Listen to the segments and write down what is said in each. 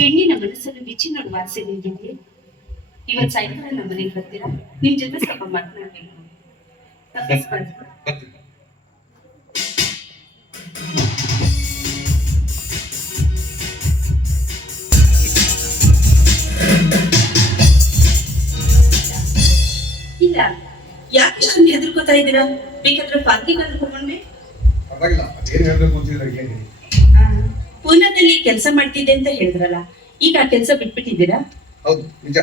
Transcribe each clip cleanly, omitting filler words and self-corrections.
ಹೆಣ್ಣಿನ ಮನಸ್ಸನ್ನು ಬಿಚ್ಚಿ ನೋಡುವ ಆಸೆ ನಿಂತಿದೆ. ಇವತ್ತು ಸಾಯಂಕಾಲ ನಮ್ಮ ಮನೆಗೆ ಬರ್ತೀರಾ? ನಿಮ್ ಜೊತೆ ಸ್ವಲ್ಪ ಮಾತನಾಡಬೇಕು. ತಪ್ಪಿಸ್ಬಾರ್ದು. ಇಲ್ಲ, ಯಾಕೆ ಇಷ್ಟೊಂದು ಹೆದರ್ಕೋತಾ ಇದ್ದೀರಾ? ಬೇಕಾದ್ರೆ ಪಾರ್ಕಿಗೆ ಹೋಗೋಣ. ಪೂನಾದಲ್ಲಿ ಕೆಲಸ ಮಾಡ್ತಿದ್ದೆ ಅಂತ ಹೇಳಿದ್ರಲ್ಲ, ಈಗ ಆ ಕೆಲಸ ಬಿಟ್ಬಿಟ್ಟಿದ್ದೀರಾ? ಹೌದು, ನಿಜ.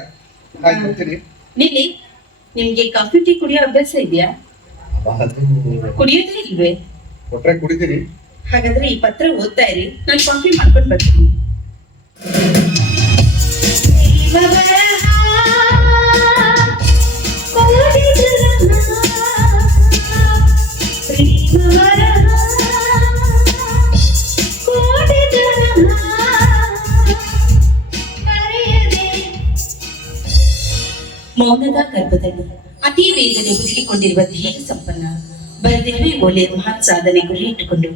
ನಿಲ್ಲಿ, ನಿಮ್ಗೆ ಕಾಫಿ ಟೀ ಕುಡಿಯೋ ಅಭ್ಯಾಸ ಇದೆಯಾ? ಕುಡಿಯೋದೇ ಇಲ್ವೇ? ಕೊಟ್ರೆ ಕುಡಿತೀನಿ. ಹಾಗಾದ್ರೆ ಈ ಪತ್ರ ಓದ್ತಾ ಇರಿ, ನಾನು ಕಾಫಿ ಮಾಡ್ಕೊಂಡು ಬರ್ತೀನಿ. ಮೌನದ ಗರ್ಭದಲ್ಲಿ ಅತಿ ವೇಗನೆ ಹುಡುಕಿಕೊಂಡಿರುವ ಧ್ಯೇಯ ಸಂಪನ್ನ ಬರದೇವೆ ಒಲೆ ಮಹತ್ ಸಾಧನೆ ಗುರಿ ಇಟ್ಟುಕೊಂಡು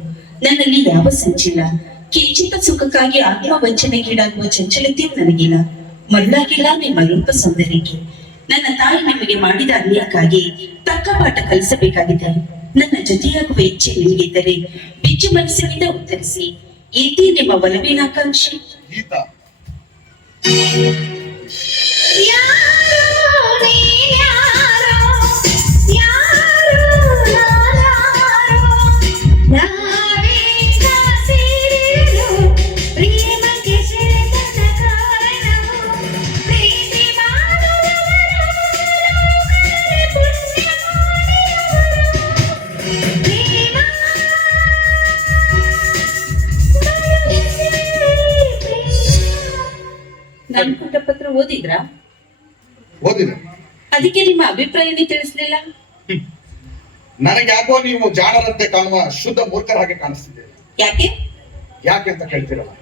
ನನ್ನಲ್ಲಿ ಯಾವ ಸಂಚಿಲ್ಲ. ಕಿಂಚಿತ ಸುಖಕ್ಕಾಗಿ ಆತ್ಮವಂಚನೆಗೀಡಾಗುವ ಚಂಚಲತೆಯೂ ನನಗಿಲ್ಲ. ಮರುಳಾಗಿಲ್ಲ ನಿಮ್ಮ ರೂಪ ಸೌಂದರ್ಯಕ್ಕೆ. ನನ್ನ ತಾಯಿ ನಿಮಗೆ ಮಾಡಿದ ಅನ್ಯಾಯಕ್ಕಾಗಿ ತಕ್ಕ ಪಾಠ ಕಲಿಸಬೇಕಾಗಿದೆ. ನನ್ನ ಜೊತೆಯಾಗುವ ಇಚ್ಛೆ ನಿಮಗಿದ್ದರೆ ಬಿಚ್ಚು ಮನಸ್ಸಿನಿಂದ ಉತ್ತರಿಸಿ. ಇದೇ ನಿಮ್ಮ ಒಲವಿನಾಕಾಂಕ್ಷೆ. ನನ್ನ ಪುಟಪತ್ರ ಓದಿದ್ರಾ? ಓದಿದೆ. ಅದಕ್ಕೆ ನಿಮ್ಮ ಅಭಿಪ್ರಾಯನೇ ತಿಳಿಸ್ಲಿಲ್ಲ. ನನಗೆ ಯಾಕೋ ನೀವು ಜಾಣರಂತೆ ಕಾಣುವ ಶುದ್ಧ ಮೂರ್ಖರ ಹಾಗೆ ಕಾಣಿಸ್ತಿದೆ. ಯಾಕೆ ಯಾಕೆ ಅಂತ ಕೇಳ್ತಿರಲ್ಲ.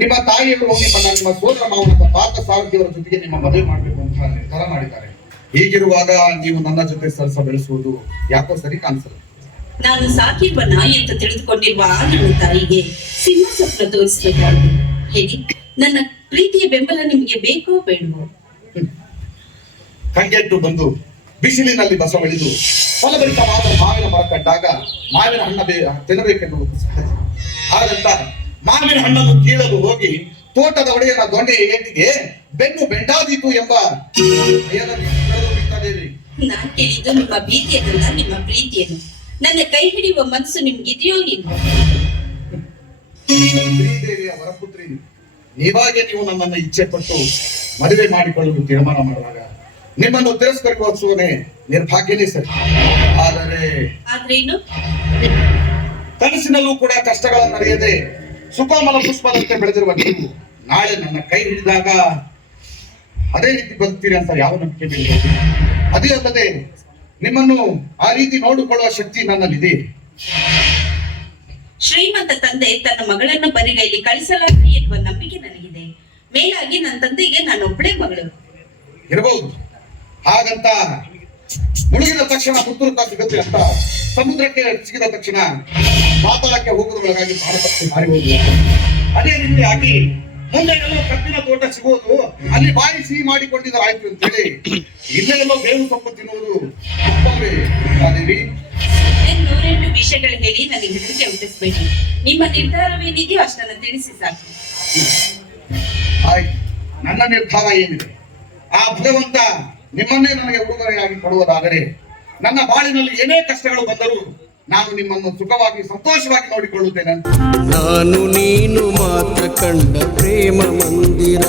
ನಿಮ್ಮ ತಾಯಿಯವರು ನಿಮ್ಮ ಸೋದರ ಮಾವನ ಪಾತ್ರ ಸಾರಥಿಯವರ ಜೊತೆಗೆ ನಿಮ್ಮ ಮದುವೆ ಮಾಡಬೇಕು ಅಂತ ನಿರ್ಧಾರ ಮಾಡಿದ್ದಾರೆ. ಹೀಗಿರುವಾಗ ನೀವು ನನ್ನ ಜೊತೆ ಸರಸ ಬೆಳೆಸುವುದು ಯಾಕೋ ಸರಿ ಕಾಣಿಸಲ್ಲ. ನಾನು ಸಾಕಿರುವ ನಾಯಿ ಅಂತ ತಿಳಿದುಕೊಂಡಿರುವ ಆ ನನ್ನ ತಾಯಿಗೆ ಸಿಂಹ ಸ್ವಪ್ನ ತೋರಿಸಬೇಕಾಗಿದೆ. ಹೇಳಿ, ನನ್ನ ಪ್ರೀತಿಯ ಬೆಂಬಲ ನಿಮಗೆ ಬೇಕೋ ಬೇಡವೋ? ಕಂಗೆಟ್ಟು ಬಂದು ಬಿಸಿಲಿನಲ್ಲಿ ಬಸವಳಿದು ಫಲಭರಿತವಾದ ಮಾವಿನ ಮರ ಕಂಡಾಗ ಮಾವಿನ ಹಣ್ಣ ತಿನ್ನಬೇಕೆನ್ನುವುದು ಸಹಜ. ಹಾಗಂತ ಮಾವಿನ ಹಣ್ಣನ್ನು ಕೀಳಲು ಹೋಗಿ ತೋಟದ ಒಡೆಯನ ದೊಂಡೆಯ ಏಟಿಗೆ ಬೆನ್ನು ಬೆಂಡಾದೀತು ಎಂಬ ನಾನ್ ಕೇಳಿದ್ದು ನಿಮ್ಮ ಭೀತಿಯನ್ನಲ್ಲ, ನಿಮ್ಮ ಪ್ರೀತಿಯನ್ನು. ನನ್ನ ಕೈ ಹಿಡಿಯುವ ಮನಸ್ಸು ನಿಮ್ಗಿದೆಯೋ ಇಲ್ವೋ? ಶ್ರೀದೇವಿಯ ವರಪುತ್ರಿ ನೀವಾಗೆ ನೀವು ನನ್ನನ್ನು ಇಚ್ಛೆ ಪಟ್ಟು ಮದುವೆ ಮಾಡಿಕೊಳ್ಳಲು ತೀರ್ಮಾನ ಮಾಡುವಾಗ ನಿಮ್ಮನ್ನು ತಿರಸ್ಕರಿಸುವನೇ ನಿರ್ಭಾಗ್ಯನೇ ಸರಿ. ಆದರೆ ಇನ್ನು ಕನಸಿನಲ್ಲೂ ಕೂಡ ಕಷ್ಟಗಳನ್ನು ನಡೆಯದೆ ಸುಕೋಮಲ ಪುಷ್ಪದಂತೆ ಬೆಳೆದಿರುವ ನೀವು ನಾಳೆ ನನ್ನ ಕೈ ಹಿಡಿದಾಗ ಅದೇ ರೀತಿ ಬದುಕ್ತೀರಿ ಅಂತ ಯಾವ ನಂಬಿಕೆ ಬೀಳಬಹುದು. ಅದೇ ಅಲ್ಲದೆ ನಿಮ್ಮನ್ನು ಆ ರೀತಿ ನೋಡಿಕೊಳ್ಳುವ ಶಕ್ತಿ ನನ್ನಲ್ಲಿದೆ. ಶ್ರೀಮಂತ ತಂದೆ ತನ್ನ ಮಗಳನ್ನು ಬರಿಗೈಲಿ ಕಳಿಸಲಾರೆ ಎನ್ನುವ ನಂಬಿಕೆ ನನಗಿದೆ. ಮೇಲಾಗಿ ನನ್ನ ತಂದೆಗೆ ನಾನು ಒಬ್ಬಳೇ ಮಗಳು. ಇರಬಹುದು. ಹಾಗಂತ ಮುಳುಗಿದ ತಕ್ಷಣ ಪುತ್ತೂರು ಸಿಗುತ್ತೆ ಅಂತ ಸಮುದ್ರಕ್ಕೆ ಸಿಗಿದ ತಕ್ಷಣ ಪಾತಾಳಕ್ಕೆ ಹೋಗುವುದರೊಳಗಾಗಿ ಪ್ರಾಣಪಕ್ಷಿ ಹಾರಿಬಹುದು. ಅದೇ ರೀತಿಯಾಗಿ ಮುಂದೆ ಎಲ್ಲೋ ಕಬ್ಬಿನ ತೋಟ ಸಿಗೋದು, ಅಲ್ಲಿ ಬಾಯಿ ಸಿಹಿ ಮಾಡಿಕೊಂಡಿದ್ರೆ ಆಯ್ತು ಅಂತೇಳಿ ಇಲ್ಲೆಲ್ಲೋ ಬೇವು ಸೊಪ್ಪು ತಿನ್ನುವುದು ನೂರೆಂಟು ವಿಷಯಗಳು ಹೇಳಿ ನನಗೆ ಹೆದರಿಕೆ ಹುಟ್ಟಿಸ್ಬೇಡಿ. ನಿಮ್ಮ ನಿರ್ಧಾರವೇನಿದೆಯೋ ಅಷ್ಟನ್ನು ತಿಳಿಸಿ ಸಾಕು. ಆಯ್ತು, ನನ್ನ ನಿರ್ಧಾರ ಏನಿದೆ, ಆ ಭಗವಂತ ನಿಮ್ಮನ್ನೇ ನನಗೆ ಉಡುಗೊರೆಯಾಗಿ ಕೊಡುವುದಾದರೆ ನನ್ನ ಬಾಳಿನಲ್ಲಿ ಏನೇ ಕಷ್ಟಗಳು ಬಂದರೂ ನಾನು ನಿಮ್ಮನ್ನು ಸುಖವಾಗಿ ಸಂತೋಷವಾಗಿ ನೋಡಿಕೊಳ್ಳುತ್ತೇನೆ. ನಾನು ನೀನು ಮಾತ್ರ ಕಂಡ ಪ್ರೇಮ ಮಂದಿರ